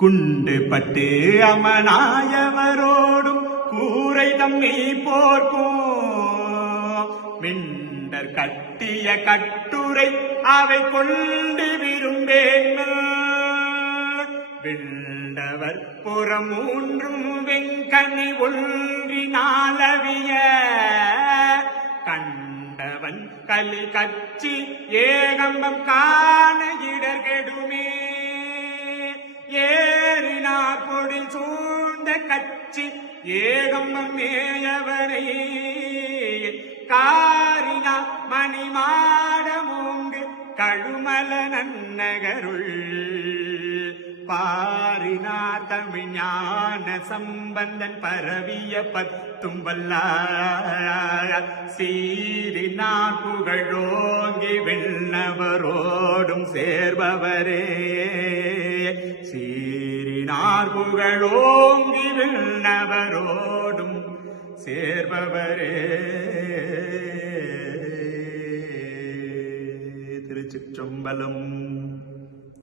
குண்டு பட்டு அமனாயவரோடும் கூரை தம்மை போர்க்கும் மிண்டர் கட்டிய கட்டுரை அவை கொண்டு விரும்பேன் விண்டவர் புறம் மூன்றும் வெங்கனி ஒன்றினாலவிய கண்டவன் கலி கச்சி ஏகம்பம் காண இடர்கெடுமே ஏறினார் பொழில் சூழ்ந்த கச்சி ஏகம்பம் மேயவரை காரினா மணிமாட மூங்கு கழுமல நன்னகருள் பாரினார் தமிழ் ஞான சம்பந்தன் பரவிய பத்தும் வல்லார் சீரினார் புகழோங்கி விண்ணவரோடும் சேர்பவரே சீரினார் புகழோங்கி விண்ணவரோடும் சேர்பவரே. திருச்சிற்றம்பலம்.